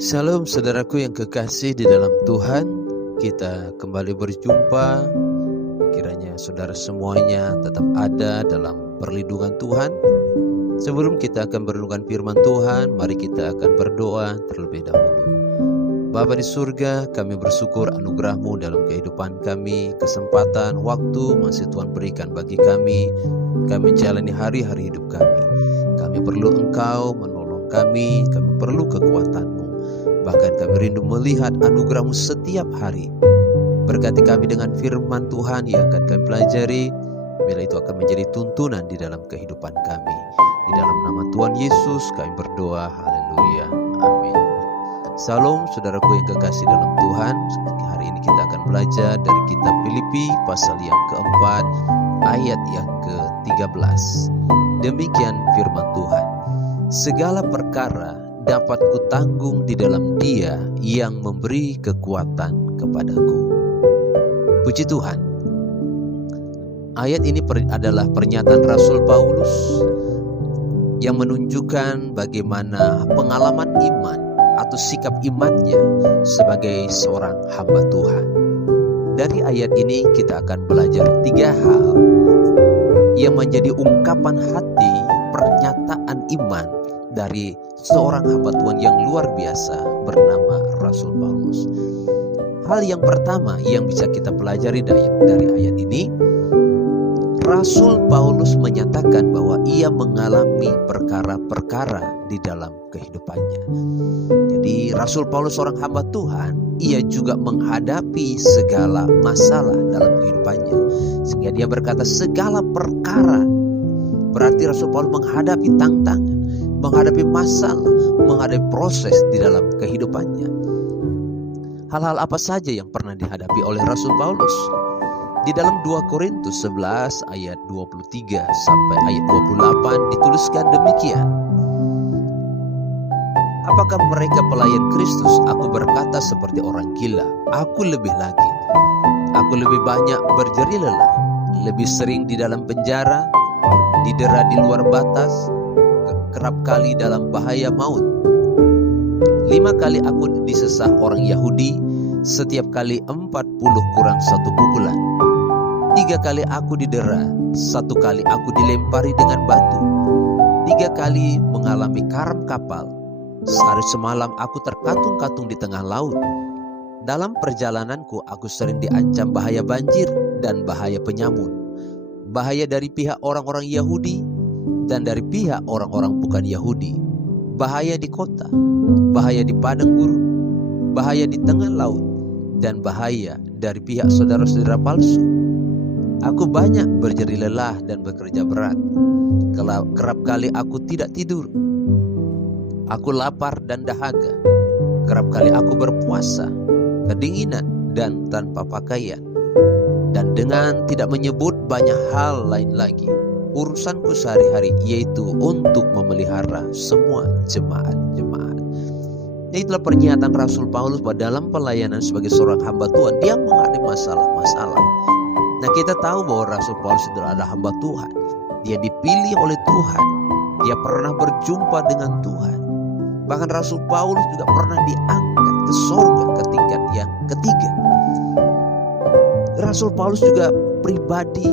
Salam saudaraku yang kekasih di dalam Tuhan. Kita kembali berjumpa. Kiranya saudara semuanya tetap ada dalam perlindungan Tuhan. Sebelum kita akan merenungkan firman Tuhan, mari kita akan berdoa terlebih dahulu. Bapa di surga, kami bersyukur anugerah-Mu dalam kehidupan kami, kesempatan, waktu masih Tuhan berikan bagi kami. Kami jalani hari-hari hidup kami. Kami perlu Engkau menolong kami perlu kekuatan-Mu. Bahkan kami rindu melihat anugerah-Mu setiap hari. Berkati kami dengan firman Tuhan yang akan kami pelajari, bila itu akan menjadi tuntunan di dalam kehidupan kami. Di dalam nama Tuhan Yesus kami berdoa, haleluya, amin. Salam saudaraku yang kekasih dalam Tuhan. Hari ini kita akan belajar dari kitab Filipi pasal yang keempat ayat yang ke-13. Demikian firman Tuhan. Segala perkara dapat kutanggung di dalam Dia yang memberi kekuatan kepadaku. Puji Tuhan. Ayat ini adalah pernyataan Rasul Paulus yang menunjukkan bagaimana pengalaman iman atau sikap imannya sebagai seorang hamba Tuhan. Dari ayat ini kita akan belajar 3 hal yang menjadi ungkapan hati pernyataan iman dari seorang hamba Tuhan yang luar biasa bernama Rasul Paulus. Hal yang pertama yang bisa kita pelajari dari ayat ini, Rasul Paulus menyatakan bahwa ia mengalami perkara-perkara di dalam kehidupannya. Jadi Rasul Paulus seorang hamba Tuhan, ia juga menghadapi segala masalah dalam kehidupannya. Sehingga dia berkata segala perkara. Berarti Rasul Paulus menghadapi tantangan, menghadapi masalah, menghadapi proses di dalam kehidupannya. Hal-hal apa saja yang pernah dihadapi oleh Rasul Paulus? Di dalam 2 Korintus 11 ayat 23 sampai ayat 28 dituliskan demikian. Apakah mereka pelayan Kristus? Aku berkata seperti orang gila. Aku lebih lagi. Aku lebih banyak berjerih lelah, lebih sering di dalam penjara, didera di luar batas, kerap kali dalam bahaya maut. 5 kali aku disesah orang Yahudi, setiap kali 40 kurang 1 pukulan. 3 kali aku didera, 1 kali aku dilempari dengan batu. 3 kali mengalami karam kapal. Sehari semalam aku terkatung-katung di tengah laut. Dalam perjalananku aku sering diancam bahaya banjir dan bahaya penyamun. Bahaya dari pihak orang-orang Yahudi dan dari pihak orang-orang bukan Yahudi. Bahaya di kota, bahaya di padang gurun, bahaya di tengah laut, dan bahaya dari pihak saudara-saudara palsu. Aku banyak berjerih lelah dan bekerja berat. Kerap kali aku tidak tidur. Aku lapar dan dahaga. Kerap kali aku berpuasa, kedinginan dan tanpa pakaian. Dan dengan tidak menyebut banyak hal lain lagi, urusanku sehari-hari yaitu untuk memelihara semua jemaat-jemaat. Itulah pernyataan Rasul Paulus bahwa dalam pelayanan sebagai seorang hamba Tuhan, dia menghadapi masalah-masalah. Nah, kita tahu bahwa Rasul Paulus itu adalah hamba Tuhan. Dia dipilih oleh Tuhan. Dia pernah berjumpa dengan Tuhan. Bahkan Rasul Paulus juga pernah diangkat ke sorga ke tingkat yang ketiga. Rasul Paulus juga pribadi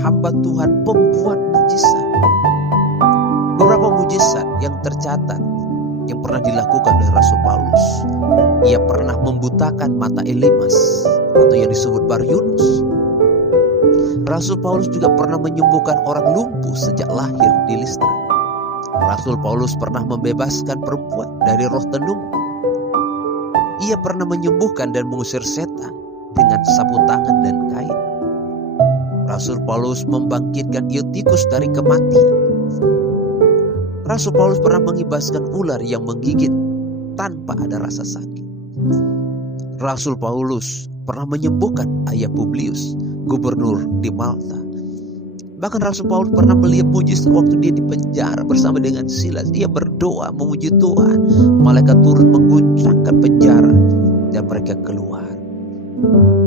hamba Tuhan, pembuat mujizat. Beberapa mujizat yang tercatat yang pernah dilakukan oleh Rasul Paulus. Ia pernah membutakan mata Elimas atau yang disebut Bar Yunus. Rasul Paulus juga pernah menyembuhkan orang lumpuh sejak lahir di Listra. Rasul Paulus pernah membebaskan perempuan dari roh tenung. Ia pernah menyembuhkan dan mengusir setan dengan sapu tangan dan kain. Rasul Paulus membangkitkan Eutikus dari kematian. Rasul Paulus pernah mengibaskan ular yang menggigit tanpa ada rasa sakit. Rasul Paulus pernah menyembuhkan ayah Publius, gubernur di Malta. Bahkan Rasul Paulus pernah melihat mujizat waktu dia di penjara bersama dengan Silas. Dia berdoa memuji Tuhan. Malaikat turun mengguncangkan penjara dan mereka keluar.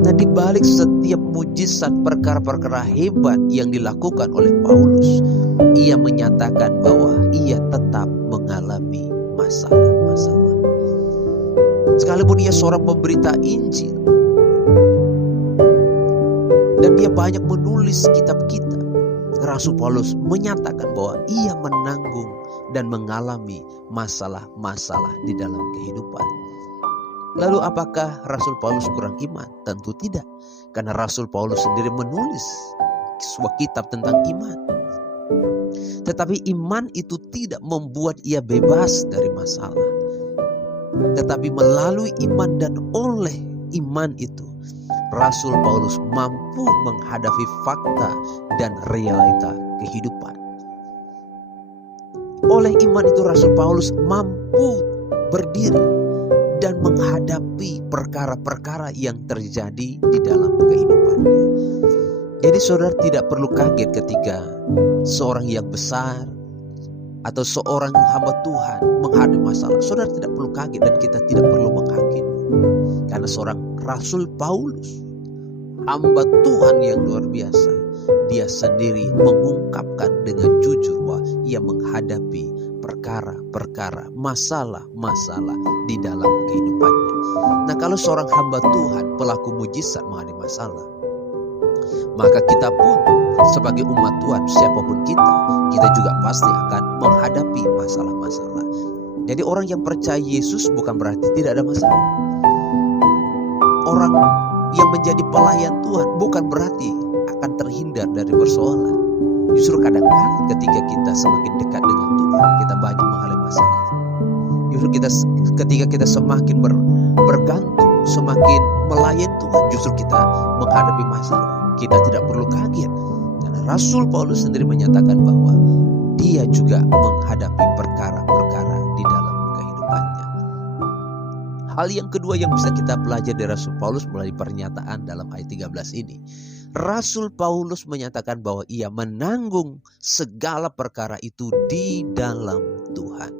Nah, di balik setiap mujizat perkara-perkara hebat yang dilakukan oleh Paulus, ia menyatakan bahwa ia tetap mengalami masalah-masalah. sekalipun ia seorang pemberita Injil, dan dia banyak menulis kitab-kitab, Rasul Paulus menyatakan bahwa ia menanggung dan mengalami masalah-masalah di dalam kehidupan. Lalu apakah Rasul Paulus kurang iman? Tentu tidak, karena Rasul Paulus sendiri menulis sebuah kitab tentang iman. Tetapi iman itu tidak membuat ia bebas dari masalah. Tetapi melalui iman dan oleh iman itu, Rasul Paulus mampu menghadapi fakta dan realita kehidupan. Oleh iman itu Rasul Paulus mampu berdiri dan menghadapi perkara-perkara yang terjadi di dalam kehidupannya. Jadi saudara tidak perlu kaget ketika seorang yang besar atau seorang hamba Tuhan menghadapi masalah. Saudara tidak perlu kaget dan kita tidak perlu menghakimi. Karena seorang Rasul Paulus, hamba Tuhan yang luar biasa, dia sendiri mengungkapkan dengan jujur bahwa ia menghadapi perkara-perkara, masalah-masalah di dalam kehidupannya. Nah, kalau seorang hamba Tuhan, pelaku mujizat menghadapi masalah, maka kita pun sebagai umat Tuhan, siapapun kita juga pasti akan menghadapi masalah-masalah. Jadi orang yang percaya Yesus bukan berarti tidak ada masalah. Orang yang menjadi pelayan Tuhan bukan berarti akan terhindar dari persoalan. Justru kadang-kadang ketika kita semakin dekat dengan Tuhan, kita banyak mengalami masalah. Justru ketika kita semakin bergantung, semakin melayani Tuhan, justru kita menghadapi masalah. Kita tidak perlu kaget, karena Rasul Paulus sendiri menyatakan bahwa dia juga menghadapi perkara-perkara di dalam kehidupannya. Hal yang kedua yang bisa kita pelajari dari Rasul Paulus melalui pernyataan dalam ayat 13 ini. Rasul Paulus menyatakan bahwa ia menanggung segala perkara itu di dalam Tuhan.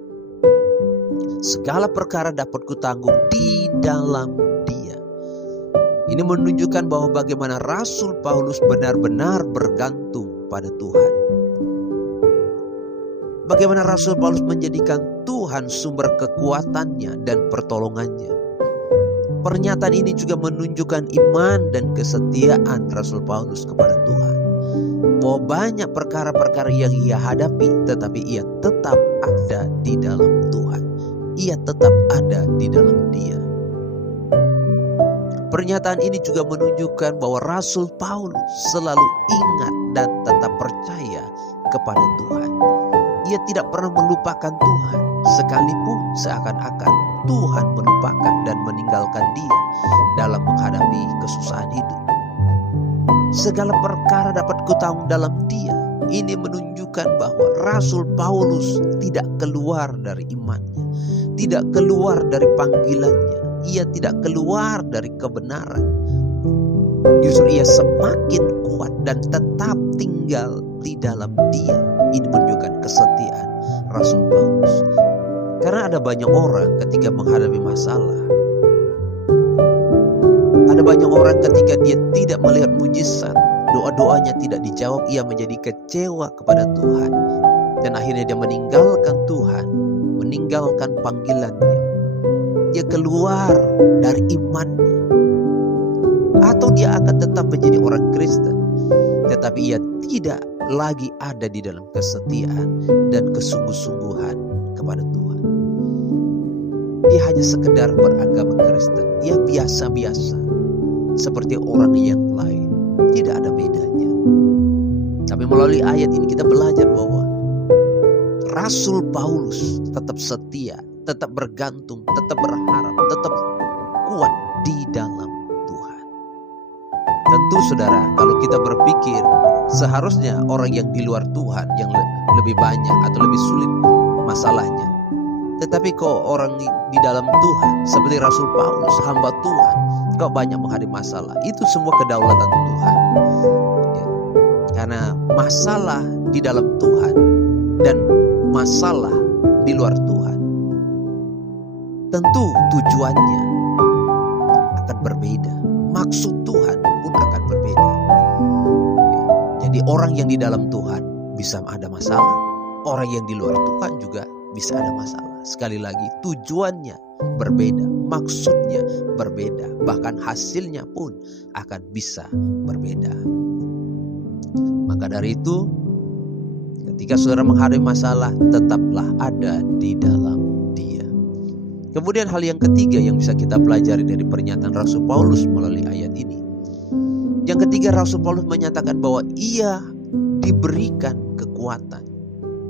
Segala perkara dapat kutanggung di dalam Dia. Ini menunjukkan bahwa bagaimana Rasul Paulus benar-benar bergantung pada Tuhan. Bagaimana Rasul Paulus menjadikan Tuhan sumber kekuatannya dan pertolongannya. Pernyataan ini juga menunjukkan iman dan kesetiaan Rasul Paulus kepada Tuhan. Bahwa banyak perkara-perkara yang ia hadapi, tetapi ia tetap ada di dalam Tuhan. Ia tetap ada di dalam Dia. Pernyataan ini juga menunjukkan bahwa Rasul Paulus selalu ingat dan tetap percaya kepada Tuhan. Ia tidak pernah melupakan Tuhan, sekalipun seakan-akan Tuhan melupakan dan meninggalkan dia dalam menghadapi kesusahan hidup. Segala perkara dapat kutanggung dalam Dia. Ini menunjukkan bahwa Rasul Paulus tidak keluar dari imannya, tidak keluar dari panggilannya, ia tidak keluar dari kebenaran. Justru ia semakin kuat dan tetap tinggal di dalam Dia. Ini menunjukkan kesetiaan Rasul Paulus. Karena ada banyak orang ketika menghadapi masalah, ada banyak orang ketika dia tidak melihat mujizat, doa-doanya tidak dijawab, ia menjadi kecewa kepada Tuhan. Dan akhirnya dia meninggalkan Tuhan, meninggalkan panggilannya. Dia keluar dari imannya. Atau dia akan tetap menjadi orang Kristen, tetapi ia tidak lagi ada di dalam kesetiaan dan kesungguh-sungguhan kepada Tuhan. Dia hanya sekedar beragama Kristen. Dia biasa-biasa seperti orang yang lain. Tidak ada bedanya. Tapi melalui ayat ini kita belajar bahwa Rasul Paulus tetap setia, tetap bergantung, tetap berharap, tetap kuat di dalam Tuhan. Tentu saudara, kalau kita berpikir seharusnya orang yang di luar Tuhan yang lebih banyak atau lebih sulit masalahnya. Tetapi kok orang di dalam Tuhan seperti Rasul Paulus, hamba Tuhan, kok banyak menghadapi masalah. Itu semua kedaulatan Tuhan ya. Karena masalah di dalam Tuhan dan masalah di luar Tuhan, tentu tujuannya akan berbeda. Maksud Tuhan pun akan berbeda. Jadi orang yang di dalam Tuhan bisa ada masalah, orang yang di luar Tuhan juga bisa ada masalah. sekali lagi tujuannya berbeda, maksudnya berbeda, bahkan hasilnya pun akan bisa berbeda. Maka dari itu, ketika saudara menghadapi masalah, tetaplah ada di dalam Dia. Kemudian hal yang ketiga yang bisa kita pelajari dari pernyataan Rasul Paulus melalui ayat ini. Yang ketiga, Rasul Paulus menyatakan bahwa ia diberikan kekuatan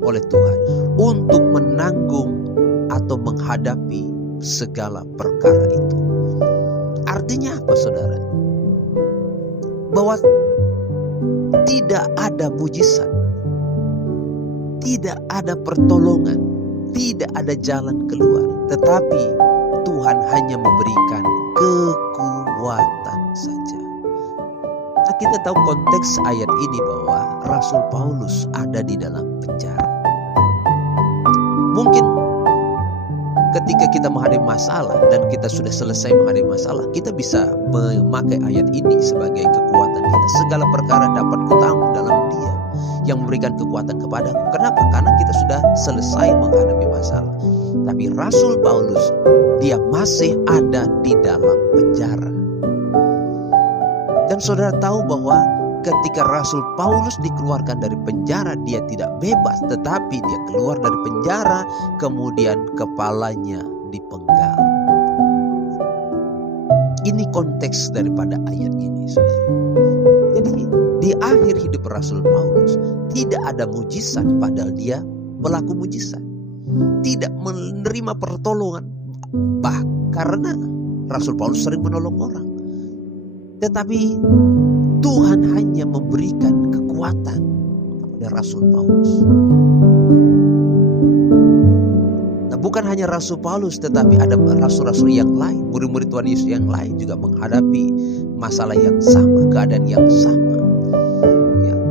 oleh Tuhan untuk menanggung atau menghadapi segala perkara itu. Artinya apa, saudara? Bahwa tidak ada mujizat, tidak ada pertolongan, tidak ada jalan keluar, tetapi Tuhan hanya memberikan kekuatan saja. Nah, kita tahu konteks ayat ini bahwa Rasul Paulus ada di dalam penjara. Mungkin ketika kita menghadapi masalah dan kita sudah selesai menghadapi masalah, kita bisa memakai ayat ini sebagai kekuatan kita. Segala perkara dapat kutanggung dalam Dia yang memberikan kekuatan kepadaku. Kenapa? Karena kita sudah selesai menghadapi masalah. Tapi Rasul Paulus, dia masih ada di dalam penjara. Dan saudara tahu bahwa ketika Rasul Paulus dikeluarkan dari penjara, dia tidak bebas, tetapi dia keluar dari penjara, kemudian kepalanya dipenggal. Ini konteks daripada ayat ini, saudara. Jadi di akhir hidup Rasul Paulus tidak ada mujizat, padahal dia pelaku mujizat. Tidak menerima pertolongan, karena Rasul Paulus sering menolong orang. Tetapi Tuhan hanya memberikan kekuatan kepada Rasul Paulus. Nah, bukan hanya Rasul Paulus, tetapi ada rasul-rasul yang lain, murid-murid Tuhan Yesus yang lain juga menghadapi masalah yang sama, keadaan yang sama.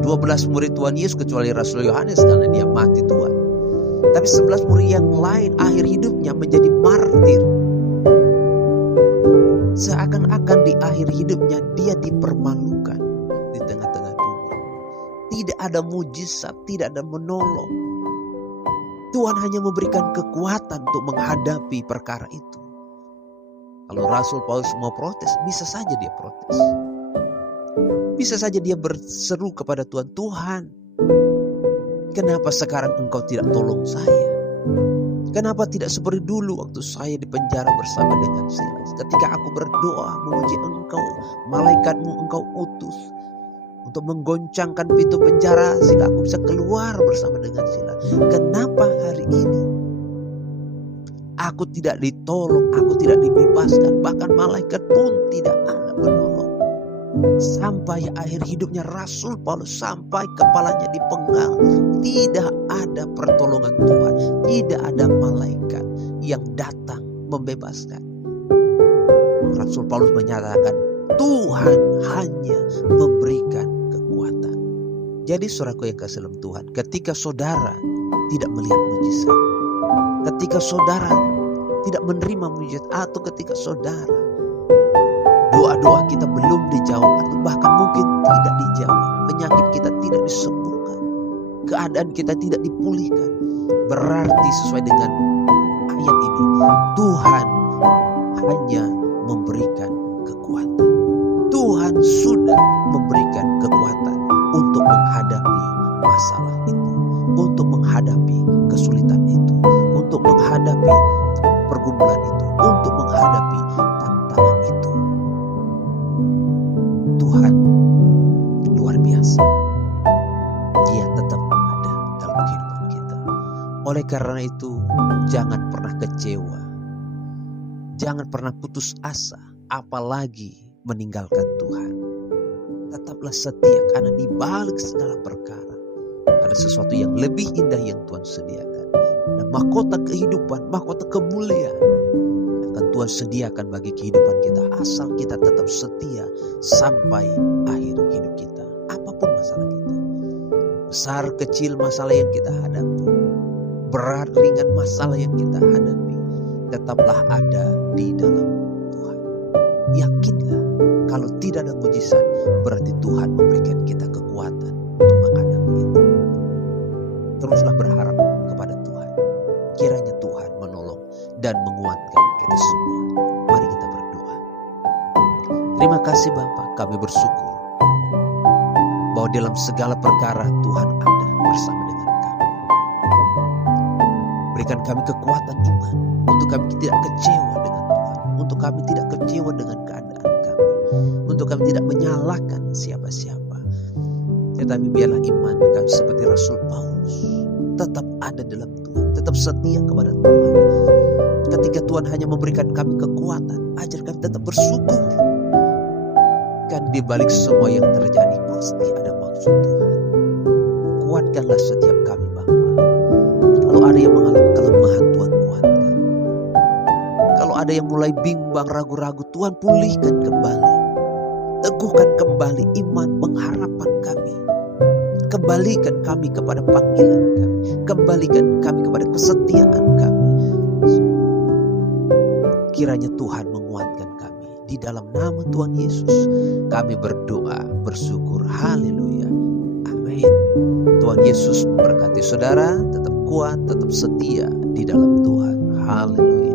12 murid Tuhan Yesus kecuali Rasul Yohanes karena dia mati tua. Tapi 11 murid yang lain akhir hidupnya menjadi martir. Seakan-akan di akhir hidupnya dia dipermalukan di tengah-tengah dunia. Tidak ada mujizat, tidak ada menolong. Tuhan hanya memberikan kekuatan untuk menghadapi perkara itu. Kalau Rasul Paulus mau protes, bisa saja dia protes. Bisa saja dia berseru kepada Tuhan, Tuhan, kenapa sekarang Engkau tidak tolong saya? Kenapa tidak seperti dulu waktu saya di penjara bersama dengan Silas? Ketika aku berdoa memuji Engkau, malaikatmu Engkau utus untuk menggoncangkan pintu penjara sehingga aku bisa keluar bersama dengan Silas. Kenapa hari ini aku tidak ditolong, aku tidak dibebaskan, bahkan malaikat pun tidak ada menolong? Sampai akhir hidupnya Rasul Paulus, sampai kepalanya dipenggal, tidak ada pertolongan Tuhan, tidak ada malaikat yang datang membebaskan. Rasul Paulus menyatakan Tuhan hanya memberikan kekuatan. Jadi saudaraku yang kasih dalam Tuhan, ketika saudara tidak melihat mujizat, ketika saudara tidak menerima mujizat, atau ketika saudara doa-doa kita belum dijawab atau bahkan mungkin tidak dijawab, penyakit kita tidak disembuhkan, keadaan kita tidak dipulihkan, berarti sesuai dengan ayat ini, Tuhan hanya memberikan kekuatan. Tuhan sudah memberikan kekuatan untuk menghadapi masalah itu, untuk menghadapi kesulitan itu, untuk menghadapi pergumulan itu, untuk menghadapi tantangan itu. Tuhan luar biasa. Dia tetap ada dalam kehidupan kita. Oleh karena itu, jangan pernah kecewa. Jangan pernah putus asa, apalagi meninggalkan Tuhan. Tetaplah setia, karena di balik segala perkara ada sesuatu yang lebih indah yang Tuhan sediakan. Dan mahkota kehidupan, mahkota kemuliaan akan Tuhan sediakan bagi kehidupan kita, asal kita tetap setia sampai akhir hidup kita. Apapun masalah kita, besar kecil masalah yang kita hadapi, berat ringan masalah yang kita hadapi, tetaplah ada di dalam Tuhan. Yakinlah, kalau tidak ada mujizat, berarti Tuhan memberikan kita kekuatan untuk menghadapi itu. Teruslah berharap kepada Tuhan. Kiranya Tuhan menolong dan menguatkan kita semua. Mari kita berdoa. Terima kasih Bapa, kami bersyukur bahwa dalam segala perkara Tuhan ada bersama dengan kami. Berikan kami kekuatan iman untuk kami tidak kecewa dengan Tuhan, untuk kami tidak kecewa dengan keadaan kami, untuk kami tidak menyalahkan siapa-siapa. Tetapi biarlah iman kami seperti Rasul Paulus tetap ada dalam Tuhan, tetap setia kepada Tuhan. Ketika Tuhan hanya memberikan kami kekuatan, ajar kami tetap bersyukur. Kan di balik semua yang terjadi pasti ada maksud Tuhan. Kuatkanlah setiap kami Bapa. Kalau ada yang mengalami kelemahan, Tuhan kuatkan. Kalau ada yang mulai bimbang, ragu-ragu, Tuhan pulihkan kembali. Teguhkan kembali iman pengharapan kami. Kembalikan kami kepada panggilan kami. Kembalikan kami kepada kesetiaan kami. Kiranya Tuhan menguatkan kami. Di dalam nama Tuhan Yesus kami berdoa, bersyukur. Haleluya. Amin. Tuhan Yesus memberkati saudara. Tetap kuat, tetap setia di dalam Tuhan. Haleluya.